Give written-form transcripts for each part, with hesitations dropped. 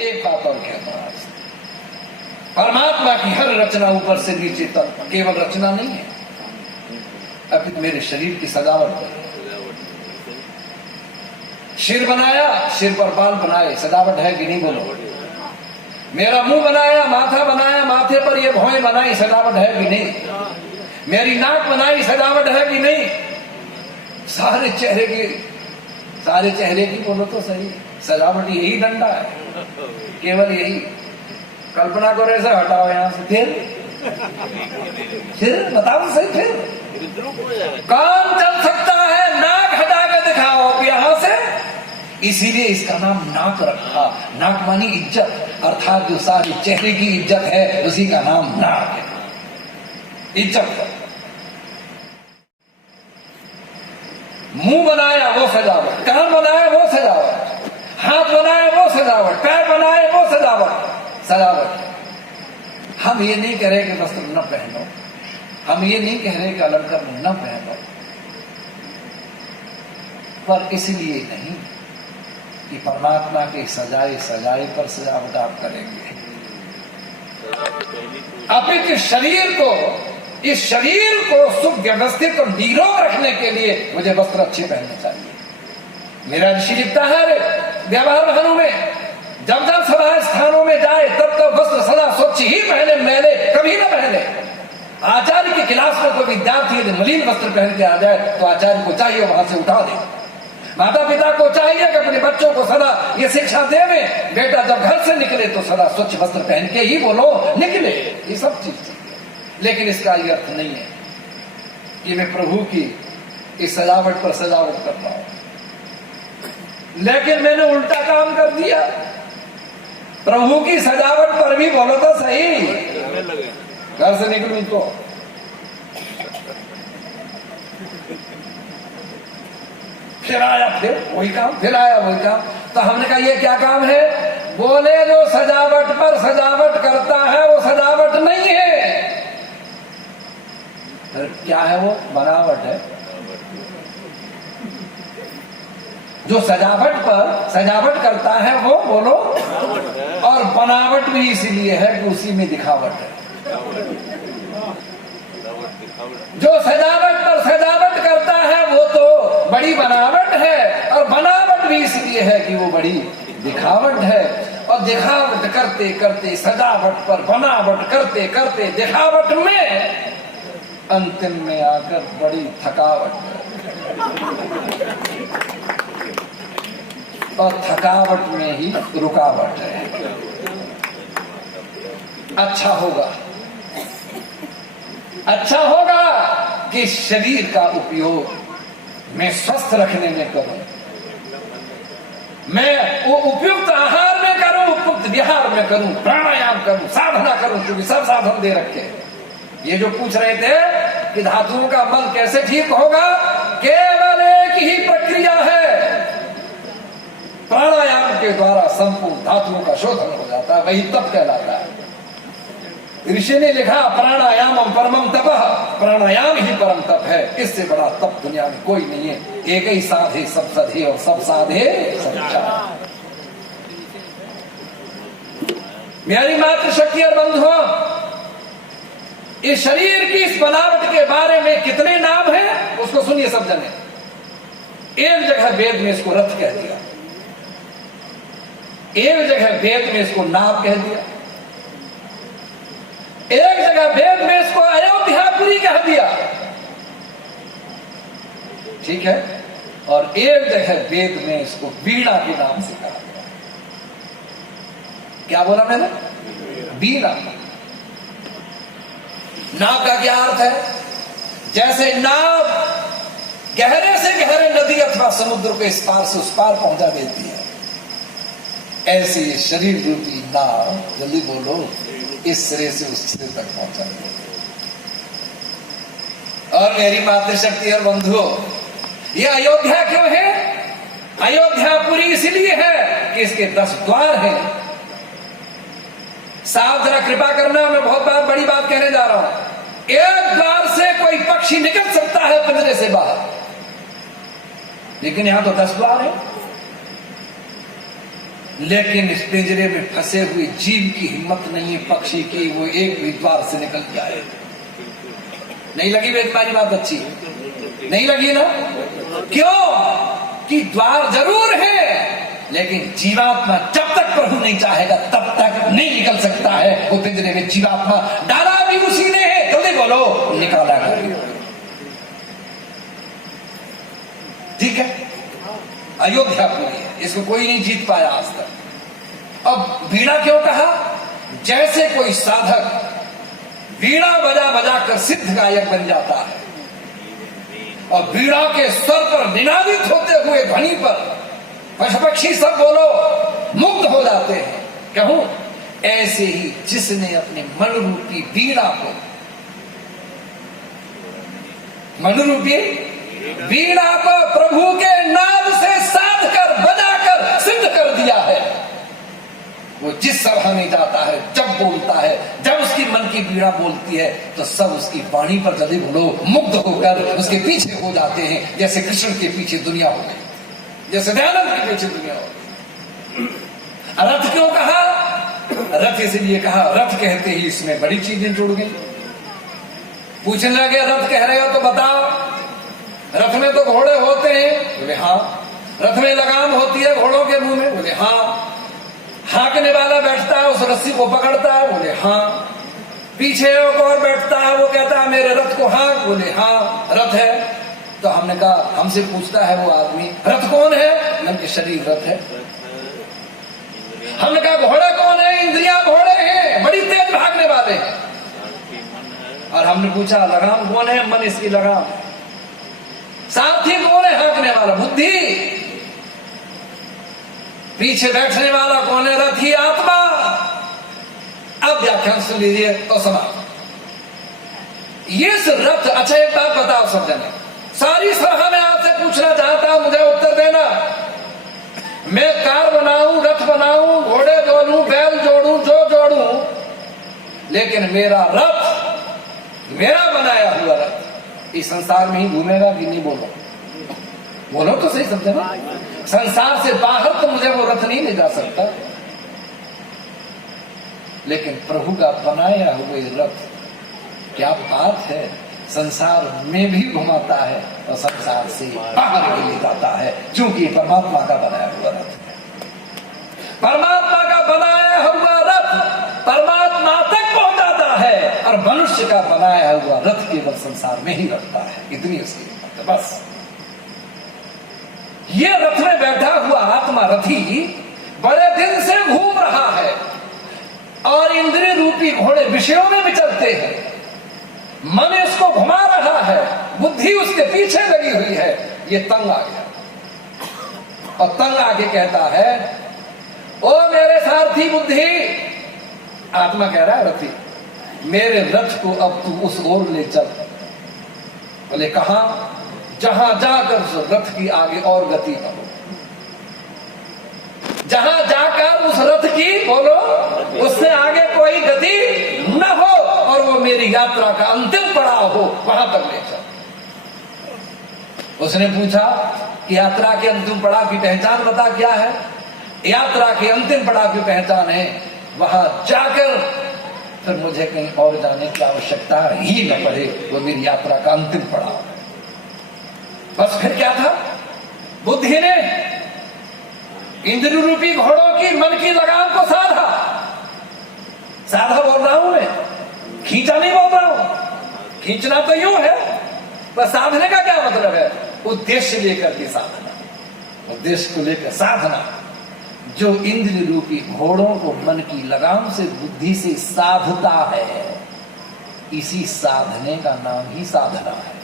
एक बात और कहता हूं, परमात्मा की हर रचना ऊपर से नीचे तक केवल रचना नहीं है, अभी मेरे शरीर की सजावट है। सिर बनाया, सिर पर बाल बनाए, सजावट है कि नहीं बोलो। मेरा मुंह बनाया, माथा बनाया, माथे पर ये भौएं बनाई, सजावट है कि नहीं। मेरी नाक बनाई, सजावट है कि नहीं। सारे चेहरे की बोलो तो सही, सजावट यही डंडा है, केवल यही। कल्पना करो ऐसे, हटाओ यहां से, फिर बताओ सही, फिर कान चल सकता है, नाक हटा के दिखाओ यहां से। इसीलिए इसका नाम नाक रखा। नाक मानी इज्जत, अर्थात जो सारी चेहरे की इज्जत है उसी का नाम नाक है, इज्जत। मुंह बनाया वो सजावट, कान बनाया वो सजावट, हाथ बनाया वो सजावट, पैर बनाए वो सजावट। हम ये नहीं कह रहे कि वस्त्र न पहनो, हम ये नहीं कह रहे कि अलंकार न पहनो, पर इसलिए नहीं कि परमात्मा के सजाए पर सजावट आप करेंगे। अपितु इस शरीर को सुव्यवस्थित और निरोग रखने के लिए मुझे वस्त्र अच्छे पहनने चाहिए। मेरा ऋषि लिखता है व्यवहार वाहनों में, जब सभा स्थानों में जाए तब वस्त्र सदा स्वच्छ ही पहने, मैले कभी ना पहने। आचार्य की क्लास में कोई विद्यार्थी यदि मलिन वस्त्र पहन के आ जाए तो आचार्य को चाहिए वहां से उठा दे। माता पिता को चाहिए कि अपने बच्चों को सदा ये शिक्षा देवे, बेटा जब घर से निकले तो सदा स्वच्छ वस्त्र पहन के ही बोलो निकले। ये सब चीज, लेकिन इसका ये अर्थ नहीं है कि मैं प्रभु की इस सजावट पर सजावट करता हूं, लेकिन मैंने उल्टा काम कर दिया। प्रभु की सजावट पर भी बोलो तो सही, घर से निकलूं तो फिर आया, फिर वही काम, फिर आया वही काम। तो हमने कहा ये क्या काम है? बोले जो सजावट पर सजावट करता है वो सजावट नहीं है। फिर क्या है वो? बनावट है। जो सजावट पर सजावट करता है वो बोलो, और बनावट भी इसीलिए है कि उसी में दिखावट है। जो सजावट पर सजावट करता है वो तो बड़ी बनावट है, और बनावट भी इसलिए है कि वो बड़ी दिखावट है। और दिखावट करते करते, सजावट पर बनावट करते करते दिखावट में अंतिम में आकर बड़ी थकावट है, और थकावट में ही रुकावट है। अच्छा होगा कि शरीर का उपयोग मैं स्वस्थ रखने में करूं, मैं वो उपयुक्त आहार में करूं, उपयुक्त विहार में करूं, प्राणायाम करूं, साधना करूं, क्योंकि सब साधन दे रखे। ये जो पूछ रहे थे कि धातुओं का मल कैसे ठीक होगा, केवल एक ही प्रक्रिया है, प्राणायाम के द्वारा संपूर्ण धातुओं का शोधन हो जाता है, वही तप कहलाता है। ऋषि ने लिखा प्राणायामम परमम तपः, प्राणायाम ही परम तप है, इससे बड़ा तप दुनिया में कोई नहीं है। एक ही साधे सब सधे, और सब साधे सब चाहे। मेरी मातृशक्ति और बंधुओं, इस शरीर की इस बनावट के बारे में कितने नाम हैं उसको सुनिए सब जने। एक जगह वेद में इसको रथ कह दिया, एक जगह वेद में इसको नाभ कह दिया, एक जगह वेद में इसको अयोध्यापुरी कह दिया, ठीक है, और एक जगह वेद में इसको वीणा के नाम से कहा गया। क्या बोला मैंने? वीणा। नाव का क्या अर्थ है? जैसे नाव गहरे से गहरे नदी अथवा समुद्र को इस पार से उस पार पहुंचा देती है, ऐसे शरीर रूपी नाव, जल्दी बोलो, इस सिरे से उस सिरे तक पहुंचा देती है। और मेरी मातृशक्ति और बंधुओं, ये अयोध्या क्यों है? अयोध्यापुरी इसलिए है कि इसके 10 द्वार हैं। साहब जरा कृपा करना, मैं बहुत बड़ी बात कहने जा रहा हूं। एक द्वार से कोई पक्षी निकल सकता है पिंजरे से बाहर, लेकिन यहां तो 10 द्वार है। लेकिन इस पिंजरे में फंसे हुए जीव की हिम्मत नहीं है पक्षी की वो एक भी द्वार से निकल जाए। नहीं लगी वे तुम्हारी बात अच्छी? नहीं लगी ना? क्यों कि द्वार जरूर है, लेकिन जीवात्मा जब तक प्रभु नहीं चाहेगा तब तक नहीं निकल सकता है। वो पिंजरे में जीवात्मा डाला भी उसी ने है, जल्दी बोलो, निकाला भी। ठीक है, अयोध्या पूरी है, इसको कोई नहीं जीत पाया आज तक। अब वीणा क्यों कहा? जैसे कोई साधक वीणा बजा बजा कर सिद्ध गायक बन जाता है और वीणा के स्वर पर निनादित होते हुए ध्वनि पर पशु पक्षी सब बोलो मुग्ध हो जाते हैं, कहूं ऐसे ही जिसने अपने मन रूपी वीणा को, मन रूपी वीणा को प्रभु के नाद से साध कर बजा कर सिद्ध कर दिया है, वो जिस सभा में जाता है, जब बोलता है, जब उसकी मन की वीणा बोलती है तो सब उसकी वाणी पर जल्दी बोलो मुग्ध होकर उसके पीछे हो जाते हैं, जैसे कृष्ण के पीछे दुनिया हो गई, जैसे दयानंद के पीछे दुनिया हो गई। रथ क्यों कहा? रथ इसलिए कहा, रथ कहते ही इसमें बड़ी चीजें जुड़ गई। पूछने लगे रथ कह रहे हो तो बताओ, रथ में तो घोड़े होते हैं? बोले हाँ। रथ में लगाम होती है घोड़ों के मुंह में? बोले हाँ। हाँकने वाला बैठता है, उस रस्सी को पकड़ता है? बोले हाँ। पीछे एक और बैठता है, वो कहता है मेरे रथ को हाँक? बोले हाँ, रथ है। तो हमने कहा, हमसे पूछता है वो आदमी रथ कौन है? मन के शरीर रथ है। हमने कहा घोड़े कौन है? इंद्रियां घोड़े हैं, बड़ी तेज भागने वाले हैं। और हमने पूछा लगाम कौन है? मन इसकी लगाम। सारथी कौन है? हाँकने वाला, बुद्धि। पीछे बैठने वाला कौन है? रथी, आत्मा। अब व्याख्यान सुन लीजिए तो समाप्त। ये रथ, अच्छा एक बात बताओ सब जने, सारी सभा में आपसे पूछना चाहता हूं, मुझे उत्तर देना। मैं कार बनाऊं, रथ बनाऊं, घोड़े जोड़ूं, बैल जोड़ूं, जो जोड़ूं, लेकिन मेरा रथ, मेरा बनाया हुआ रथ इस संसार में ही घूमेगा कि नहीं? बोलो, बोलो तो सही, समझे ना? संसार से बाहर तो मुझे वो रथ नहीं ले जा सकता, लेकिन प्रभु का बनाया हुआ रथ, क्या बात है, संसार में भी घुमाता है और संसार से बाहर भी ले जाता है, क्योंकि परमात्मा का बनाया हुआ रथ है। परमात्मा का बनाया हुआ रथ परमात्मा तक पहुंचाता है और मनुष्य का बनाया हुआ रथ केवल संसार में ही रखता है, इतनी उसकी हिम्मत है बस। ये रथ में बैठा हुआ आत्मा रथी बड़े दिन से घूम रहा है और इंद्रिय रूपी घोड़े विषयों में विचरते हैं, मन इसको घुमा रहा है, बुद्धि उसके पीछे लगी हुई है। ये तंग आ गया और तंग आके कहता है, ओ मेरे सारथी बुद्धि, आत्मा कह रहा है रथी, मेरे रथ को अब तू उस ओर ले चल। बोले कहां? जहां जाकर उस रथ की आगे और गति न हो, जहां जाकर उस रथ की, बोलो, उससे आगे कोई गति न हो और वो मेरी यात्रा का अंतिम पड़ाव हो, वहां तक ले चल। उसने पूछा कि यात्रा के अंतिम पड़ाव की पहचान बता, क्या है? यात्रा के अंतिम पड़ाव की पहचान है वहां जाकर फिर मुझे कहीं और जाने की आवश्यकता ही न पड़े, वो मेरी यात्रा का अंतिम पड़ाव है। बस फिर क्या था? बुद्धि ने इंद्रिय रूपी घोड़ों की मन की लगाम को साधा। साधा बोल रहा हूं मैं, खींचा नहीं बोल रहा हूं। खींचना तो यूं है, पर साधने का क्या मतलब है? उद्देश्य लेकर के साधना, उद्देश्य को लेकर साधना। जो इंद्रिय रूपी घोड़ों को मन की लगाम से बुद्धि से साधता है, इसी साधने का नाम ही साधना है।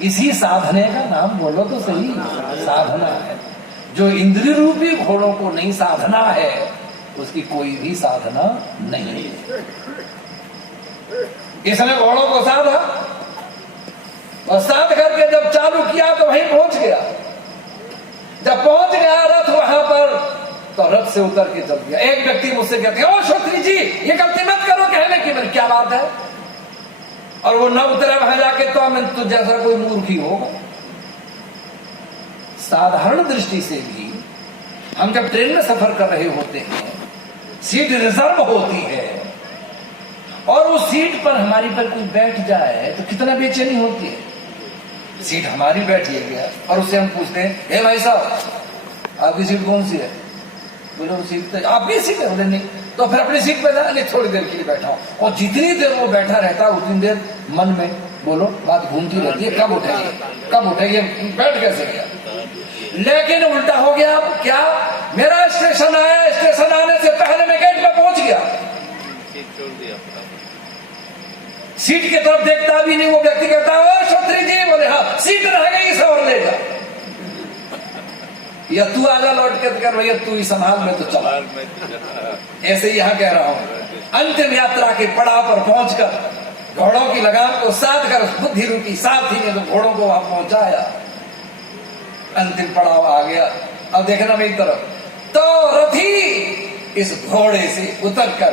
इसी साधने का नाम बोलो तो सही, साधना है। जो इंद्रिय रूपी घोड़ों को नहीं साधना है, उसकी कोई भी साधना नहीं है। इसने घोड़ों को साधा और साध करके जब चालू किया तो वहीं पहुंच गया। जब पहुंच गया रथ वहां पर, तो रथ से उतर के चल गया। एक व्यक्ति मुझसे कहते हैं, ओ क्षत्रिय जी, ये गलती मत करो कहने की। मैंने, क्या बात है? और वो न उतरे वहां जाके, तो मैं तो जैसा कोई मूर्ख ही होगा। साधारण दृष्टि से भी हम जब ट्रेन में सफर कर रहे होते हैं, सीट रिजर्व होती है और उस सीट पर हमारी पर कोई बैठ जाए तो कितना बेचैनी होती है। सीट हमारी बैठी है गया और उससे हम पूछते हैं, हे भाई साहब आपकी सीट कौन सी है? बोले वो सीट तो आपकी सीट है। बोले नहीं। तो फिर अपनी सीट पे जा, ले थोड़ी देर के लिए बैठा हूं। और जितनी देर वो बैठा रहता है उतनी देर मन में बोलो बात घूमती रहती है, कब उठेगी कब उठेगी, बैठ कैसे गया। लेकिन उल्टा हो गया। क्या? मेरा स्टेशन आया, स्टेशन आने से पहले मैं गेट पे पहुंच गया, सीट की तरफ देखता भी नहीं। वो व्यक्ति कहता है, ओ छत्री जी। बोले हाँ, सीट रह गई, इसे और ले जा, या तू आजा लौट के कर भैया, तू ही संभाल, मैं तो चला। ऐसे ही यहाँ कह रहा हूं, अंतिम यात्रा के पड़ाव पर पहुंचकर घोड़ों की लगाम को साध कर बुद्धि रूपी सारथी ने तो घोड़ों को वहां पहुंचाया। अंतिम पड़ाव आ गया। अब देखना मेरी तरफ, तो रथी इस घोड़े से उतरकर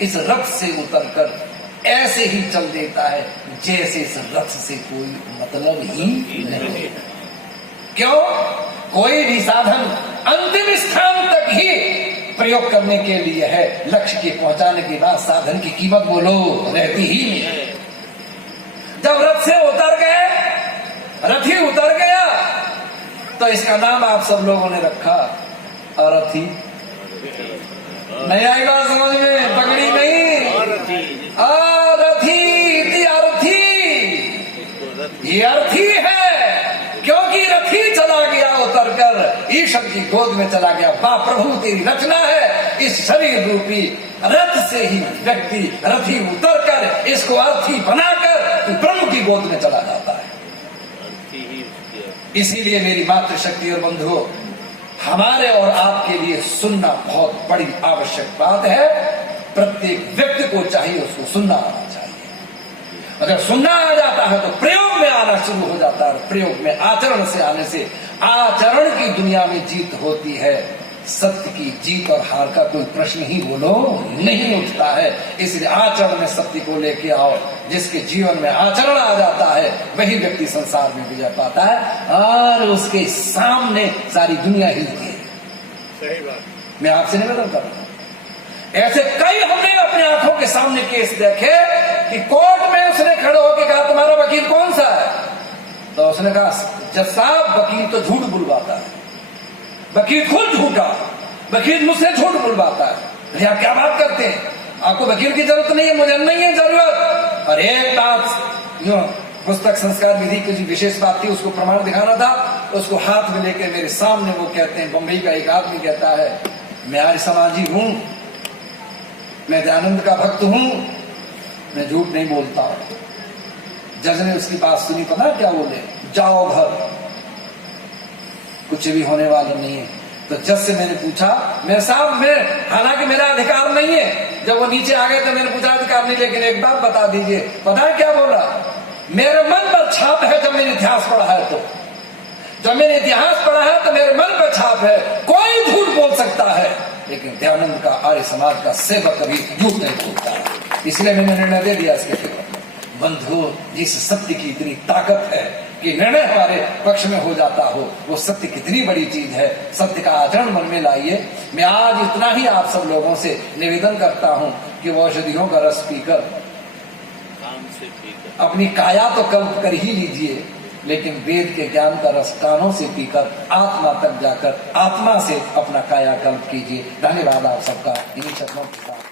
इस रथ से उतरकर ऐसे ही चल देता है जैसे इस रथ से कोई मतलब ही नहीं। क्यों? कोई भी साधन अंतिम स्थान तक ही प्रयोग करने के लिए है, लक्ष्य के पहुंचाने के बाद साधन की कीमत बोलो रहती ही नहीं। जब रथ से उतर गए, रथी उतर गया, तो इसका नाम आप सब लोगों ने रखा अरथी। नहीं आई बात समझ में? पकड़ी नहीं? अरथी, अरथी, ये अर्थी है क्योंकि रथी चला गया उतरकर ईश्वर की गोद में चला गया। बा प्रभु तेरी रचना है, इस शरीर रूपी रथ से ही व्यक्ति रथी उतरकर इसको अर्थी बनाकर प्रभु की गोद में चला जाता है। इसीलिए मेरी मातृशक्ति और बंधुओं, हमारे और आपके लिए सुनना बहुत बड़ी आवश्यक बात है। प्रत्येक व्यक्ति को चाहिए उसको सुनना आना चाहिए। अगर सुनना आ जाता है तो प्रयोग में आना शुरू हो जाता है। प्रयोग में आचरण से आने से आचरण की दुनिया में जीत होती है। सत्य की जीत और हार का कोई प्रश्न ही बोलो नहीं उठता है। इसलिए आचरण में सत्य को लेके आओ। जिसके जीवन में आचरण आ जाता है वही व्यक्ति संसार में विजय पाता है और उसके सामने सारी दुनिया हिलती है। सही बात। मैं आपसे निवेदन कर रहा हूं, ऐसे कई हमने अपने आंखों के सामने केस देखे कि कोर्ट में उसने खड़े होकर कहा तुम्हारा वकील कौन सा है? तो उसने कहा जज साहब वकील तो झूठ बुलवाता है, वकील खुद झूठा, वकील मुझसे झूठ बुलवाता है। भैया क्या बात करते हैं, आपको वकील की जरूरत नहीं है, मुझे नहीं है जरूरत। और एक बात यूं पुस्तक संस्कार विधि की जो विशेष बात थी उसको प्रमाण दिखाना था, उसको हाथ में लेकर मेरे सामने वो कहते हैं, बंबई का एक आदमी कहता है मैं आर्य समाजी हूं, मैं दयानंद का भक्त हूं, मैं झूठ नहीं बोलता। जज ने उसकी बात सुनी, पता क्या बोले? जाओ घर, कुछ भी होने वाला नहीं है। तो जज से मैंने पूछा, मेरे साहब मैं हालांकि मेरा अधिकार नहीं है। जब वो नीचे आ गए तो मैंने पूछा अधिकार नहीं, लेकिन एक बात बता दीजिए। पता है क्या बोला? मेरे मन पर छाप है जब मैंने इतिहास पढ़ा है, तो जब मैंने इतिहास पढ़ा है तो मेरे मन पर छाप है। कोई झूठ बोल सकता है लेकिन दयानंद का आर्य समाज का सेवक कभी झूठ नहीं बोलता। इसलिए मैंने निर्णय दे दिया इसके फेवर में। बंधु, जिस सत्य की इतनी ताकत है कि निर्णय हमारे पक्ष में हो जाता हो, वो सत्य कितनी बड़ी चीज है। सत्य का आचरण मन में लाइए। मैं आज इतना ही आप सब लोगों से निवेदन करता हूं कि वो औषधियों का रस पीकर अपनी काया तो कल्प कर ही लीजिए, लेकिन वेद के ज्ञान का रस कानों से पीकर आत्मा तक जाकर आत्मा से अपना काया कल्प कीजिए। धन्यवाद आप सबका। इन्हीं शब्दों के साथ